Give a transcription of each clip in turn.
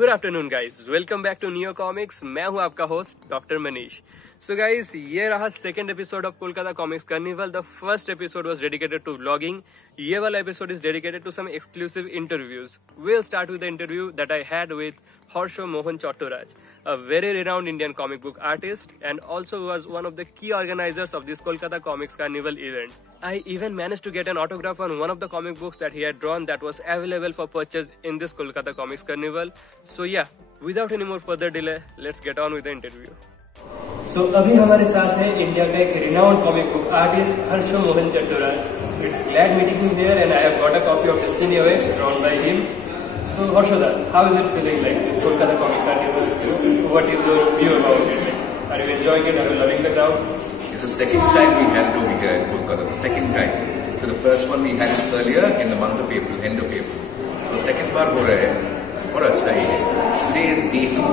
Good afternoon guys, welcome back to Neo Comics. मैं हूं आपका host doctor Manish. So guys, ये रहा second episode of Kolkata comics carnival. The first episode was dedicated to vlogging. ये वाला episode is dedicated to some exclusive interviews. We'll start with the interview that I had with Harsho Mohan Chattoraj, a very renowned Indian comic book artist and also was one of the key organizers of this Kolkata Comics Carnival event. I even managed to get an autograph on one of the comic books that he had drawn that was available for purchase in this Kolkata Comics Carnival. So yeah, without any more further delay, let's get on with the interview. So अभी हमारे साथ है India का एक renowned comic book artist Harsho Mohan Chattoraj. So it's glad meeting him here and I have got a copy of Destiny Awaits drawn by him. So Harsho, how is it feeling like this Kolkata Comic Carnival? What is your view about it? Are you enjoying it? Are you loving the crowd? It's the second time we had it over here in Kolkata. The second time. So the first one we had it earlier in the month of April, end of April. So second bar ho raha hai. और अच्छा ही है. Today is day 2,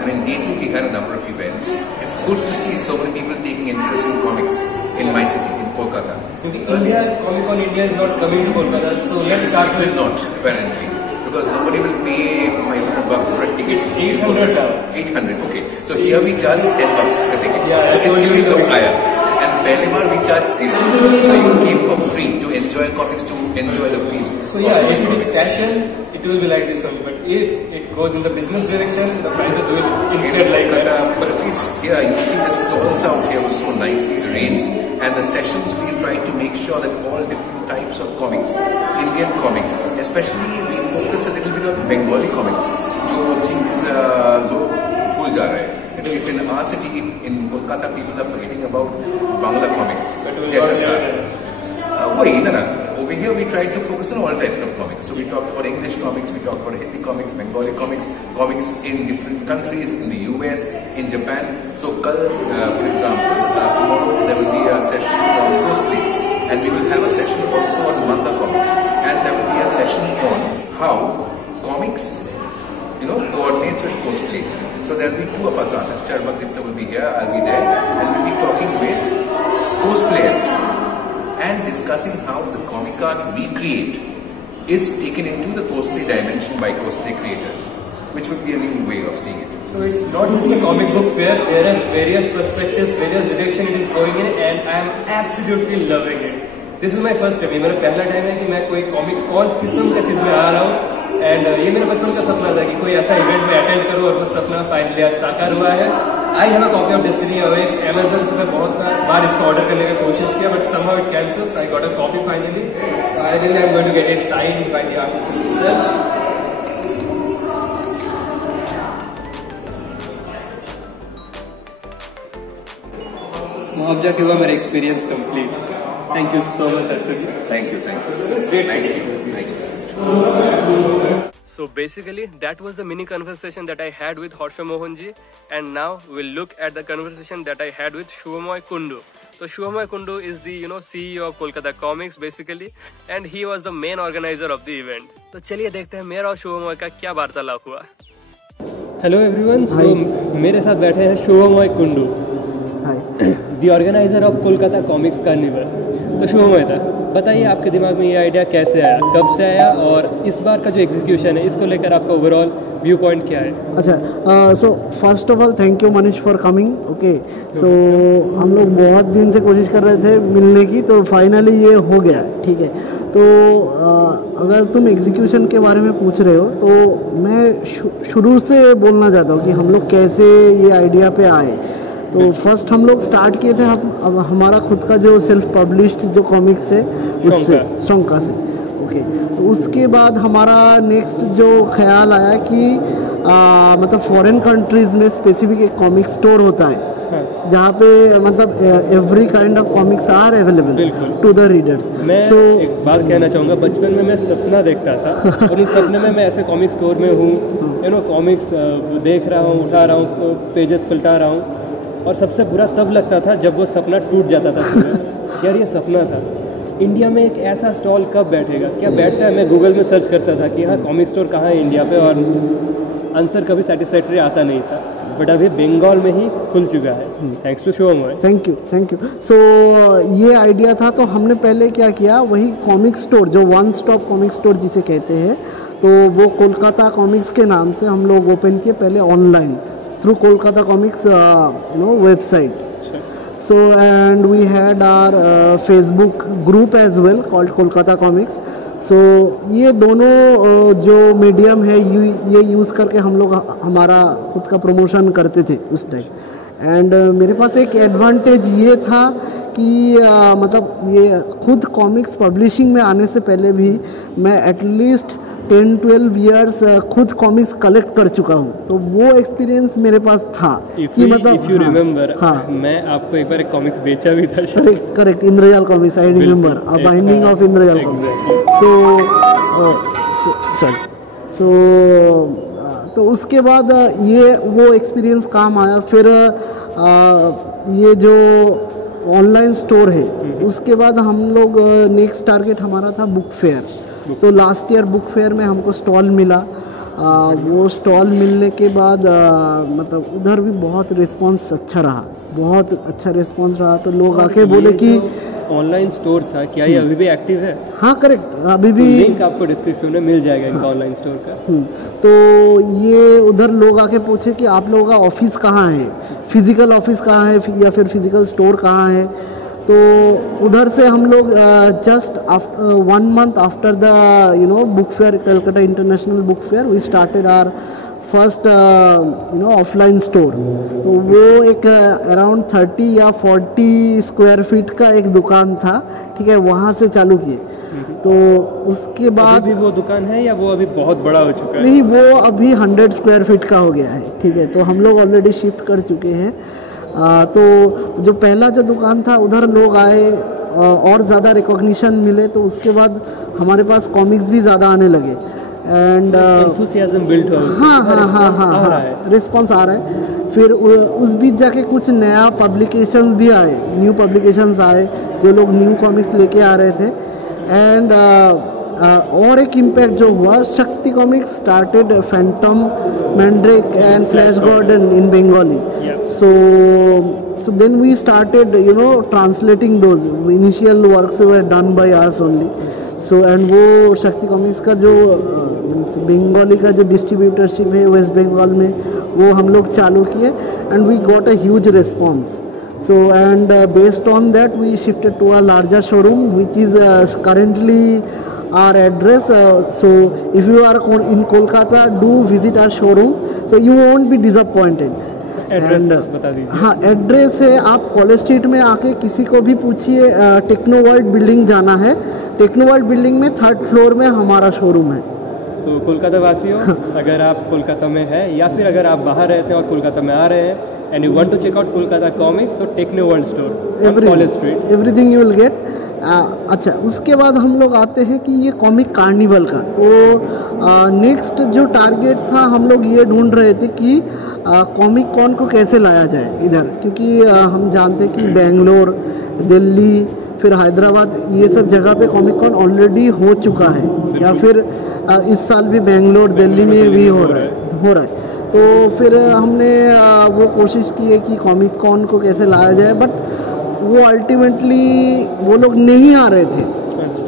and in day 2 we had a number of events. It's good to see so many people taking interest in comics in my city, in Kolkata. India, Comic Con India is not coming to Kolkata, so let's start with. It will not, apparently. Because nobody will pay $500 for a ticket. It's 800 now. 800, okay. So here we charge $10 per ticket. Yeah, so it's going to look higher. And पहले बार we charge 0. So you keep for free to enjoy comics, to enjoy the feel. So yeah, if it is passion, it will be like this only. But if it goes in the business direction, the prices will increase like that. But at least here you see the stalls out here was so nicely arranged. And the sessions we try to make sure that all different types of comics, Indian comics, especially we focus a little bit on Bengali comics, जो चीज़ लोग भूल जा रहे हैं. At least in our city, in Kolkata, people are forgetting about Bangla comics. जैसा था, वही ना. Over here we try to focus on all types of comics. So we talked about English comics, we talked about Hindi comics, Bengali comics, comics in different countries, in the US, in Japan. So for example, tomorrow there will be a session on cosplay, and we will have a session also on manga comics, and there will be a session on how comics, coordinates with cosplay. So there will be two of us artists. Charmak Dipta will be here, I'll be there, and we'll be talking with cosplayers and discussing how the comic art we create is taken into the cosplay dimension by cosplay creators, which would be a new way of seeing it. So it's not just a comic book fair, there are various perspectives, various direction it is going in, and I am absolutely loving it. This is my first time. ये मेरा पहला time है कि मैं कोई comic cone किस्म का चीज में आ रहा हूँ. एंड ये मेरा बचपन का सपना था कि कोई ऐसा इवेंट में अटेंड करूँ और वो सपना फाइनली आज साकार हुआ है. I have a copy of destiny awaits. Amazon से मैं बहुत बार इसको ऑर्डर करने की कोशिश किया, but somehow it cancels. I got a copy finally. So I really am going to get it signed by the artist himself. अब जाके हुआ मेरा experience complete. Thank you so much Arpit. Thank you. Thank you. So basically, that was the mini conversation that I had with Harsho Mohan ji, and now we'll look at the conversation that I had with Shubhamoy Kundu. So Shubhamoy Kundu is the CEO of Kolkata Comics basically, and he was the main organizer of the event. तो चलिए देखते हैं मेरा और शुभमोय का क्या वार्तालाप हुआ. Hello everyone. सो मेरे साथ बैठे हैं Shubhomoy Kundu, the organiser of Kolkata comics carnival. तो शुभमोय था, बताइए आपके दिमाग में ये आइडिया कैसे आया, कब से आया, और इस बार का जो एग्जीक्यूशन है इसको लेकर आपका ओवरऑल व्यू पॉइंट क्या है? अच्छा, so first of all thank you Manish for coming. Okay, so हम लोग बहुत दिन से कोशिश कर रहे थे मिलने की, तो फाइनली ये हो गया. ठीक है, तो अगर तुम एग्जीक्यूशन के बारे में पूछ रहे हो तो मैं शुरू से बोलना चाहता हूँ कि हम लोग कैसे ये आइडिया पे आए. तो फर्स्ट हम लोग स्टार्ट किए थे अब हमारा खुद का जो सेल्फ पब्लिश्ड जो कॉमिक्स है उससे, शौका से. ओके, तो उसके बाद हमारा नेक्स्ट जो ख्याल आया कि मतलब फॉरेन कंट्रीज़ में स्पेसिफिक एक कॉमिक स्टोर होता है जहाँ पे मतलब every kind of comics are available to the readers. मैं एक बात कहना चाहूँगा, बचपन में मैं सपना देखता था और उस सपने में मैं ऐसे कॉमिक स्टोर में हूँ, कॉमिक्स देख रहा हूँ, उठा रहा हूँ, पेजेस पलटा रहा हूँ, और सबसे बुरा तब लगता था जब वो सपना टूट जाता था. यार ये सपना था. इंडिया में एक ऐसा स्टॉल कब बैठेगा, क्या बैठता है? मैं गूगल में सर्च करता था कि हाँ कॉमिक स्टोर कहाँ है इंडिया पे, और आंसर कभी सेटिस्फैक्टरी आता नहीं था. बट अभी बंगाल में ही खुल चुका है, thanks to Shubhomoy. Thank you. So ये आइडिया था, तो हमने पहले क्या किया, वही कॉमिक स्टोर जो वन स्टॉप कॉमिक स्टोर जिसे कहते हैं, तो वो कोलकाता कॉमिक्स के नाम से हम लोग ओपन किए पहले online through Kolkata comics website. So and we had our Facebook group as well called Kolkata Comics. So ये दोनों जो मीडियम है ये यूज़ करके हम लोग हमारा खुद का प्रमोशन करते थे उस टाइम. एंड मेरे पास एक एडवांटेज ये था कि मतलब ये खुद कॉमिक्स पब्लिशिंग में आने से पहले भी मैं एटलीस्ट 10-12 ईयर्स खुद कॉमिक्स कलेक्ट कर चुका हूँ. तो वो एक्सपीरियंस मेरे पास था कि मतलब इफ यू रिमेंबर, हाँ, मैं आपको एक बार एक कॉमिक्स बेचा भी था. Correct Indrajal comics, I remember a binding of Indrajal comics. तो उसके बाद ये वो एक्सपीरियंस काम आया. फिर ये जो ऑनलाइन स्टोर है उसके बाद हम लोग नेक्स्ट टारगेट हमारा था बुक फेयर. तो लास्ट ईयर बुक फेयर में हमको स्टॉल मिला. वो स्टॉल मिलने के बाद मतलब उधर भी बहुत रिस्पांस अच्छा रहा, बहुत अच्छा रिस्पांस रहा. तो लोग आके बोले कि ऑनलाइन स्टोर था, क्या ये अभी भी एक्टिव है? हाँ करेक्ट, अभी भी लिंक आपको डिस्क्रिप्शन में मिल जाएगा इनका ऑनलाइन स्टोर का. तो ये उधर लोग आके पूछे कि आप लोगों का ऑफिस कहाँ है, फिजिकल ऑफिस कहाँ है या फिर फिजिकल स्टोर कहाँ है. तो उधर से हम लोग just 1 month after the book fair, Calcutta international book fair, we started our first offline store. तो वो एक अराउंड 30 या 40 स्क्वायर फीट का एक दुकान था, ठीक है, वहाँ से चालू किए. तो उसके बाद अभी भी वो दुकान है या वो अभी बहुत बड़ा हो चुका है? नहीं, वो अभी 100 स्क्वायर फीट का हो गया है, ठीक है. तो हम लोग ऑलरेडी शिफ्ट कर चुके हैं. तो जो पहला जो दुकान था उधर लोग आए और ज़्यादा रिकॉग्निशन मिले. तो उसके बाद हमारे पास कॉमिक्स भी ज़्यादा आने लगे एंड एंथुसियाज्म बिल्ड हुआ. हाँ रिस्पॉन्स आ रहा है. फिर उस बीच जाके कुछ नया पब्लिकेशंस भी आए, न्यू पब्लिकेशंस आए जो लोग न्यू कॉमिक्स लेके आ रहे थे. एंड और एक इम्पैक्ट जो हुआ, Shakti comics started Phantom, Mandrake and Flash Gordon in Bengali. So then we started translating those initial works were done by us only. So and वो शक्ति कॉमिक्स का जो बंगाली का जो डिस्ट्रीब्यूटरशिप है वेस्ट बंगाल में, वो हम लोग चालू किए and we got a huge response. So and based on that we shifted to a larger showroom which is currently our address. So if you are in Kolkata, do visit our showroom, so you won't be disappointed. Address बता दीजिए. हाँ, address है, आप college street में आके किसी को भी पूछिए, टेक्नो वर्ल्ड बिल्डिंग जाना है. टेक्नो वर्ल्ड बिल्डिंग में 3rd फ्लोर में हमारा शोरूम है. तो कोलकाता वासियों, अगर आप कोलकाता में हैं या फिर अगर आप बाहर रहते हैं और कोलकाता में आ रहे हैं and you want to check out Kolkata comics, so Techno World store, College Street, everything you will get. अच्छा, उसके बाद हम लोग आते हैं कि ये कॉमिक कार्निवल का. तो नेक्स्ट जो टारगेट था, हम लोग ये ढूंढ रहे थे कि कॉमिक कॉन को कैसे लाया जाए इधर, क्योंकि हम जानते हैं कि बेंगलोर, दिल्ली, फिर हैदराबाद, ये सब जगह पे कॉमिक कॉन ऑलरेडी हो चुका है, या फिर इस साल भी बेंगलोर, दिल्ली में भी हो रहा है. तो फिर हमने वो कोशिश की है कि कॉमिक कॉन को कैसे लाया जाए, बट वो अल्टीमेटली वो लोग नहीं आ रहे थे.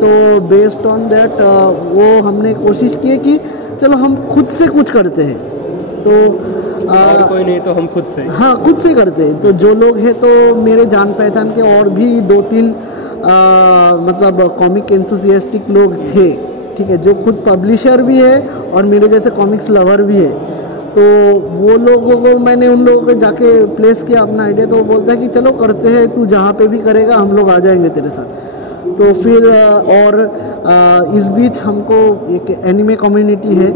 तो बेस्ड ऑन दैट वो हमने कोशिश की है कि चलो हम खुद से कुछ करते हैं. तो और कोई नहीं तो हम खुद से, हाँ, खुद से करते हैं. तो जो लोग हैं, तो मेरे जान पहचान के और भी 2-3 मतलब कॉमिक एंथुसियास्टिक लोग थे, ठीक है, जो खुद पब्लिशर भी है और मेरे जैसे कॉमिक्स लवर भी है. तो वो लोगों को मैंने उन लोगों को जाके प्लेस किया अपना आइडिया. तो वो बोलता है कि चलो करते हैं, तू जहाँ पे भी करेगा हम लोग आ जाएंगे तेरे साथ. तो फिर और इस बीच हमको एक एनिमे कम्युनिटी है,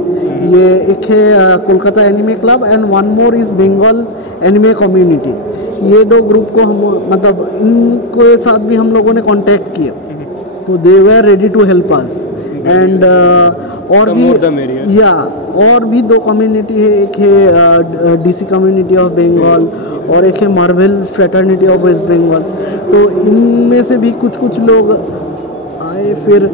ये एक है Kolkata anime club and one more is Bengal anime community. ये 2 ग्रुप को हम मतलब इनके साथ भी हम लोगों ने कांटेक्ट किया. तो they were ready to help us. And और भी 2 कम्युनिटी है, एक है डीसी कम्युनिटी ऑफ बंगाल और एक है Marvel fraternity of West Bengal. तो इनमें से भी कुछ लोग आए. फिर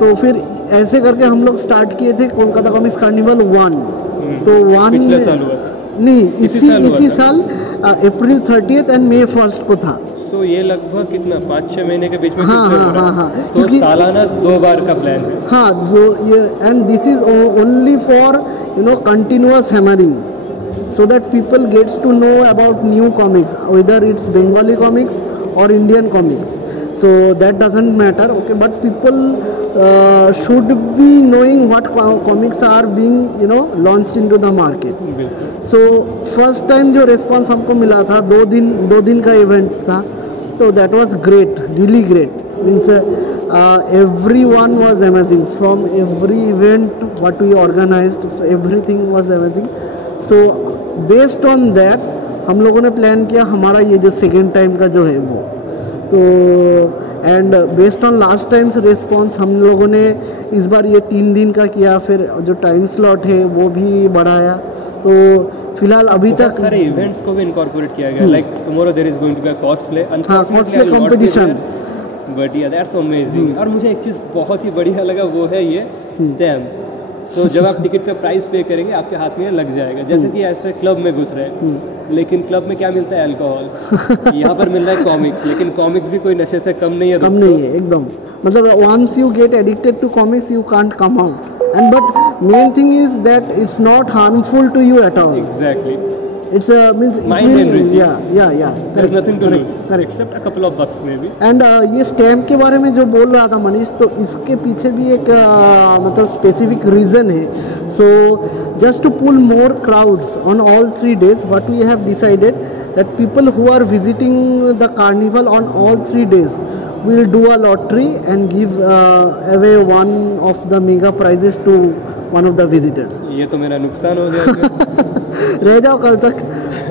तो फिर ऐसे करके हम लोग स्टार्ट किए थे कोलकाता कॉमिक्स कार्निवल 1. तो 1 पिछले साल हुआ था? नहीं, इसी साल अप्रैल 30 एंड मई 1 को था। सो ये लगभग कितना 5-6 महीने के बीच में हाँ फिक्स हो हाँ रहा है। हाँ हाँ, तो सालाना 2 बार का प्लान है। हाँ, जो ये and this is only for continuous hammering, so that people gets to know about new comics, whether it's Bengali comics or Indian comics. So that doesn't matter, okay, but people should be knowing what comics are being launched into the market. So first time जो response हमको मिला था, 2 दिन का event था, तो that was great, really great. Means everyone was amazing from every event what we organized, so everything was amazing. So based on that हम लोगों ने प्लान किया हमारा ये जो सेकेंड टाइम का जो है वो, तो and based on last times response हम लोगों ने इस बार ये 3 दिन का किया, फिर जो टाइम स्लॉट है वो भी बढ़ाया। तो फिलहाल अभी तक सारे इवेंट्स को भी इनकॉर्पोरेट किया गया, like tomorrow there is going to be a cosplay, cosplay competition, but yeah that's amazing. और मुझे एक चीज़ बहुत ही बढ़िया लगा, वो है ये स्टैम्प। तो जब आप टिकट का प्राइस पे करेंगे आपके हाथ में लग जाएगा, जैसे कि ऐसे क्लब में घुस रहे हैं, लेकिन क्लब में क्या मिलता है? अल्कोहल। यहाँ पर मिल रहा है कॉमिक्स, लेकिन कॉमिक्स भी कोई नशे से कम नहीं है। कम नहीं है एकदम, मतलब once you get addicted to comics you can't come out, and but main thing is that it's not harmful to you at all. Exactly, it's means mind enriching. yeah there's nothing to lose correct except a couple of bucks maybe. and ये stamp के बारे में जो बोल रहा था मनीष, तो इसके पीछे भी एक मतलब स्पेसिफिक रीज़न है। So just to pull more crowds on all 3 days what we have decided that people who are visiting the carnival on all 3 days will do a lottery and give away one of the mega prizes to one of the visitors. ये तो मेरा नुकसान हो गया। रह जाओ कल तक,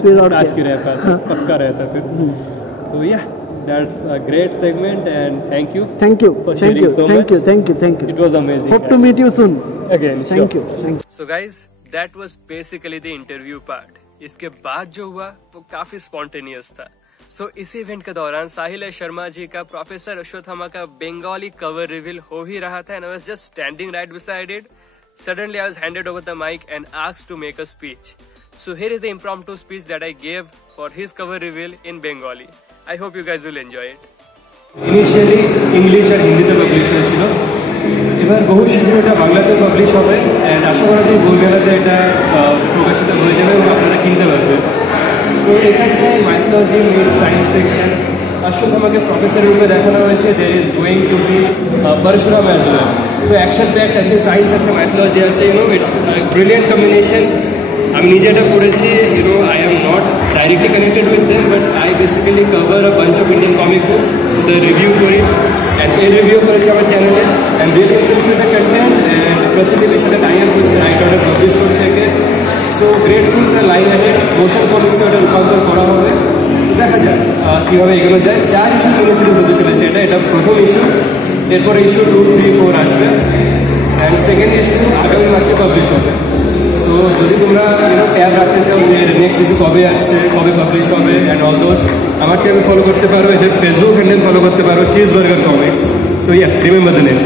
फिर और आज की रहता था, पक्का रहता फिर। तो या that's a great segment and thank you it was amazing. Hope to meet you soon again. Thank you. So guys, that was basically the interview part. इसके बाद जो हुआ वो काफी स्पॉन्टेनियस था। सो इस इवेंट के दौरान साहिल शर्मा जी का प्रोफेसर अश्वत्थामा का बंगाली कवर रिवील हो ही रहा था, and I was just standing right beside it. Suddenly I was handed over the mic and asked to make a speech. So here is the impromptu speech that I gave for his cover reveal in Bengali. I hope you guys will enjoy it. Initially English আর হিন্দিতে publish হয়েছিল, এবার বহু শীঘ্র এটা বাংলাতেও publish হবে, and আশা করা যায় বইমেলাতে এটা প্রকাশিত হয়ে যাবে এবং আপনারা কিনতে পারবেন। সো এখানটায় মাইথোলজি মিট সায়েন্স ফিকশন, অশ্বত্থামাকে প্রফেসর রূপে দেখানো হয়েছে। There is going to be Parshuram as well. So action packed আছে, সায়েন্স আছে, মাইথোলজি আছে, ইটস ব্রিলিয়েন্ট কম্বিনেশন। আমি নিজে এটা পড়েছি, I am not directly connected with them, but I basically cover a bunch of Indian comic books, the review করি, and এই review করেছি আমার চ্যানেলে। I am really interested with the content, and প্রতিদিনের সাথে টাই আপ করছে, রাইটারে publish করছে একে। So great things are line ahead. Motion কমিক্সে ওটা রূপান্তর করা হবে, দেখা যাক কীভাবে এগোনো যায়। 4 ইস্যু মিনি সিরিজ হতে চলেছে এটা প্রথম ইস্যু, এরপরে ইস্যু 2, 3, 4 আসবে, অ্যান্ড সেকেন্ড ইস্যু আগামী মাসে পাবলিশ হবে। সো যদি তোমরা ট্যাব রাখতে চাও যে নেক্সট ইস্যু কবে আসছে, কবে পাবলিশ হবে অ্যান্ড অল দোজ, আমার চ্যানেল ফলো করতে পারো, এদের ফেসবুক হ্যান্ডেল ফলো করতে পারো, চিজ বার্গার কমিक्स। सो या remember the name.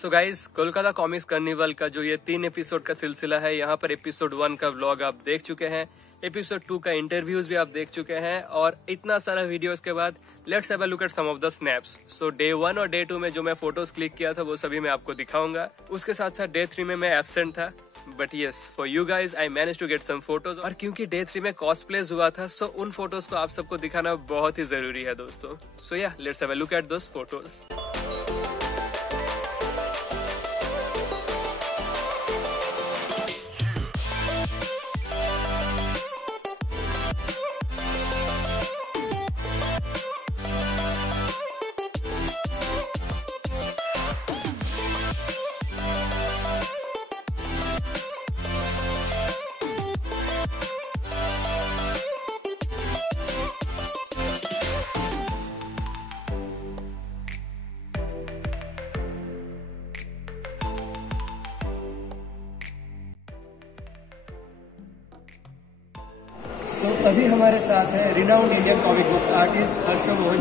So guys, Kolkata comics carnival का जो ये 3 एपिसोड का सिलसिला है, यहाँ पर एपिसोड 1 का व्लॉग आप देख चुके हैं, एपिसोड 2 का इंटरव्यूज भी आप देख चुके हैं, और इतना सारा वीडियोस के बाद let's have a look at some of the snaps. So day 1 और डे 2 में जो मैं फोटोज क्लिक किया था वो सभी मैं आपको दिखाऊंगा। उसके साथ साथ डे 3 में मैं एब्सेंट था, but yes for you guys I manage to get some photos. और क्योंकि डे 3 में कॉस्प्लेज हुआ था, सो उन फोटोज को आप सबको दिखाना बहुत ही जरूरी है दोस्तों। सो या let's have a look at those photos. So अभी हमारे साथ है renowned Indian comic book artist Harsham Mohan.